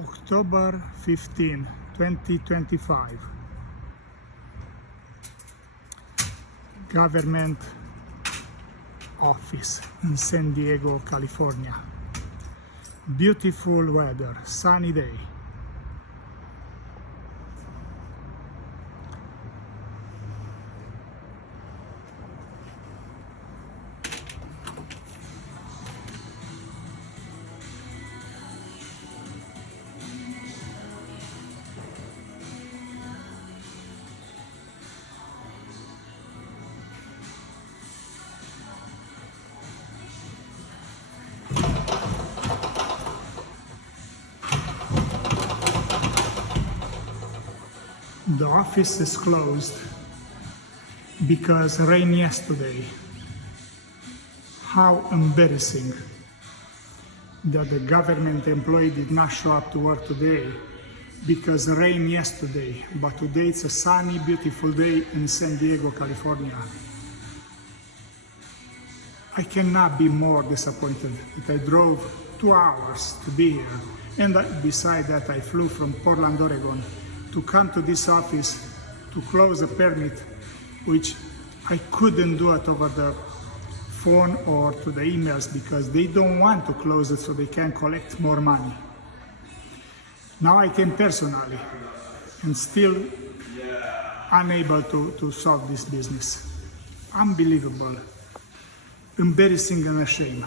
October 15, 2025. Government office in Sandiego, California. Beautiful weather, sunny day. The office is closed because rain yesterday. How embarrassing that the government employee did not show up to work today because rain yesterday, but today it's a sunny, beautiful day in Sandiego, California. I cannot be more disappointed that I drove 2 hours to be here, and beside that I flew from Portland, Oregon to come to this office to close a permit, which I couldn't do it over the phone or to the emails because they don't want to close it so they can collect more money. Now I came personally and still unable to solve this business. Unbelievable, embarrassing and a shame.